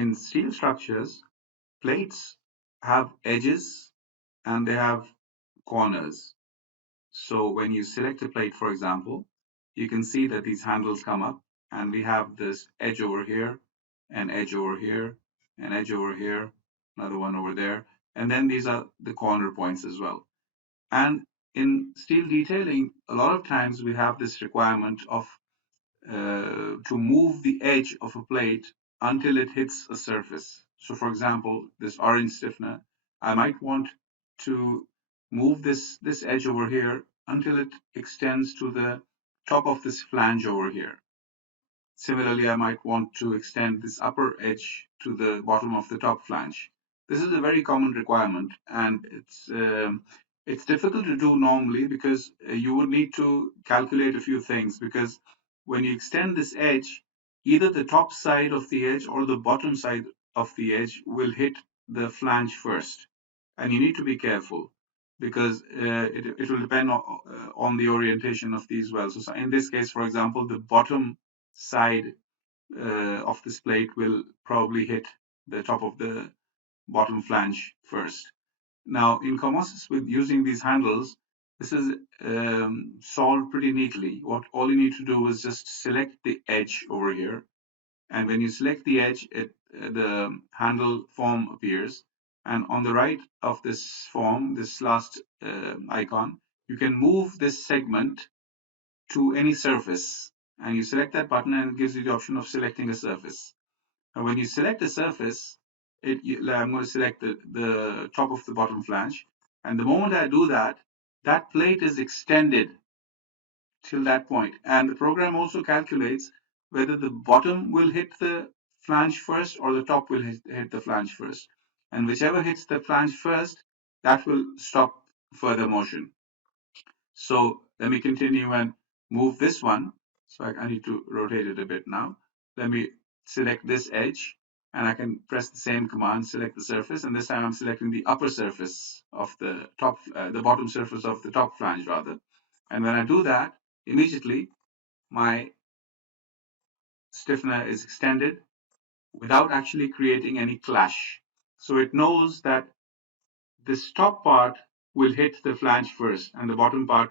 in steel structures, plates have edges and they have corners. So when you select a plate, for example, you can see that these handles come up and we have this edge over here, an edge over here, an edge over here, another one over there. And then these are the corner points as well. And in steel detailing, a lot of times we have this requirement of to move the edge of a plate until it hits a surface. So for example, this orange stiffener, I might want to move this edge over here until it extends to the top of this flange over here. Similarly, I might want to extend this upper edge to the bottom of the top flange. This is a very common requirement, and it's difficult to do normally because you would need to calculate a few things, because when you extend this edge, either the top side of the edge or the bottom side of the edge will hit the flange first, and you need to be careful because it will depend on the orientation of these wells. So in this case, for example, the bottom side of this plate will probably hit the top of the bottom flange first. Now in Comosys, with using these handles, this is solved pretty neatly. What all you need to do is just select the edge over here, and when you select the edge, the handle form appears, and on the right of this form, this last icon, you can move this segment to any surface, and you select that button and it gives you the option of selecting a surface. And when you select a surface, I'm going to select the top of the bottom flange, and the moment I do that, that plate is extended till that point, and the program also calculates whether the bottom will hit the flange first or the top will hit the flange first, and whichever hits the flange first, that will stop further motion. So let me continue and move this one. So I need to rotate it a bit now. Let me select this edge, and I can press the same command, select the surface, and this time I'm selecting the upper surface of the top, the bottom surface of the top flange rather. And when I do that, immediately my stiffener is extended without actually creating any clash. So it knows that this top part will hit the flange first, and the bottom part,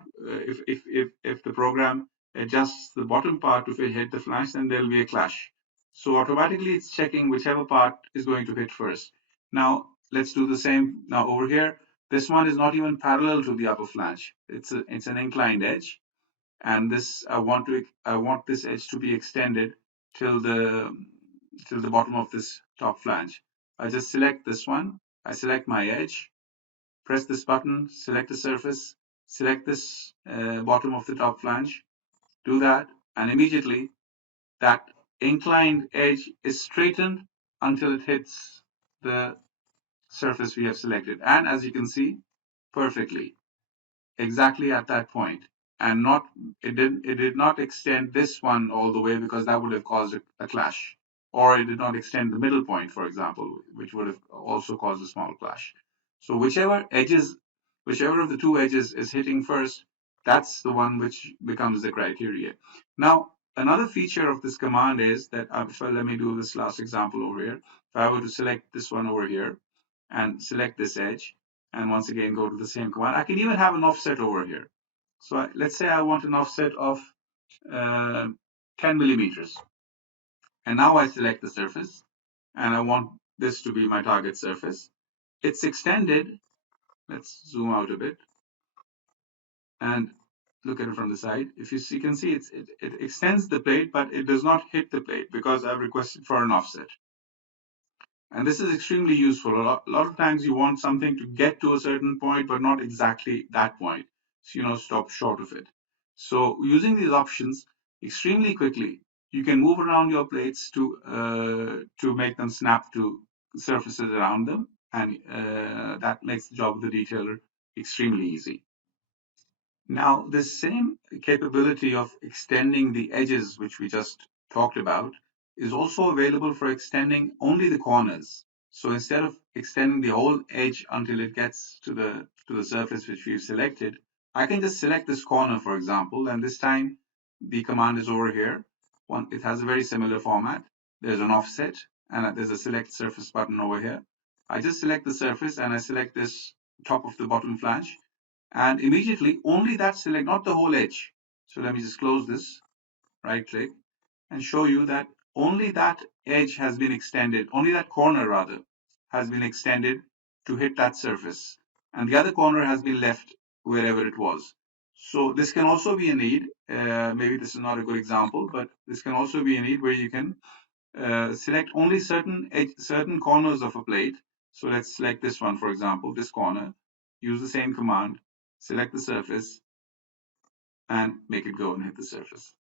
if the program adjusts the bottom part to hit the flange, then there'll be a clash. So automatically it's checking whichever part is going to hit first. Now let's do the same. Now over here, this one is not even parallel to the upper flange. It's an inclined edge, and this I want this edge to be extended till the bottom of this top flange. I just select this one. I select my edge, press this button, select the surface, select this bottom of the top flange, do that, and immediately that inclined edge is straightened until it hits the surface we have selected. And as you can see, perfectly, exactly at that point. And it did not extend this one all the way, because that would have caused a clash. Or it did not extend the middle point, for example, which would have also caused a small clash. So whichever of the two edges is hitting first, that's the one which becomes the criteria. Now, another feature of this command is that, let me do this last example over here. If I were to select this one over here and select this edge, and once again go to the same command, I can even have an offset over here. So let's say I want an offset of 10 millimeters. And now I select the surface, and I want this to be my target surface. It's extended. Let's zoom out a bit and look at it from the side. If you can see, it extends the plate, but it does not hit the plate because I've requested for an offset. And this is extremely useful. A lot of times you want something to get to a certain point, but not exactly that point. So, stop short of it. So using these options extremely quickly, you can move around your plates to make them snap to surfaces around them. And that makes the job of the detailer extremely easy. Now, this same capability of extending the edges, which we just talked about, is also available for extending only the corners. So instead of extending the whole edge until it gets to the surface which we've selected, I can just select this corner, for example, and this time the command is over here. It has a very similar format. There's an offset, and there's a select surface button over here. I just select the surface and I select this top of the bottom flange, and immediately only that select, not the whole edge. So let me just close this, right click, and show you that only that edge has been extended, only that corner rather, has been extended to hit that surface. And the other corner has been left wherever it was. So this can also be a need, maybe this is not a good example, but this can also be a need where you can select only certain corners of a plate. So let's select this one, for example, this corner, use the same command, select the surface, and make it go and hit the surface.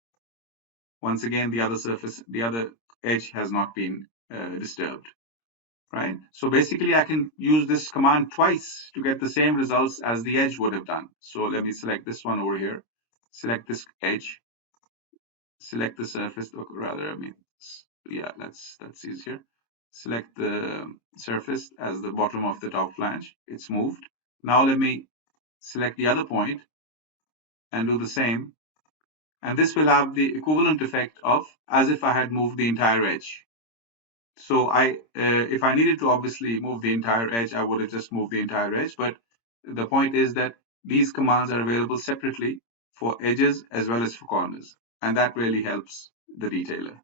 Once again, the other edge has not been disturbed, right? So basically I can use this command twice to get the same results as the edge would have done. So let me select this one over here, select this edge, select the surface, or rather, I mean, yeah, that's easier. Select the surface as the bottom of the top flange. It's moved. Now let me select the other point and do the same. And this will have the equivalent effect of as if I had moved the entire edge. So if I needed to obviously move the entire edge, I would have just moved the entire edge. But the point is that these commands are available separately for edges as well as for corners. And that really helps the detailer.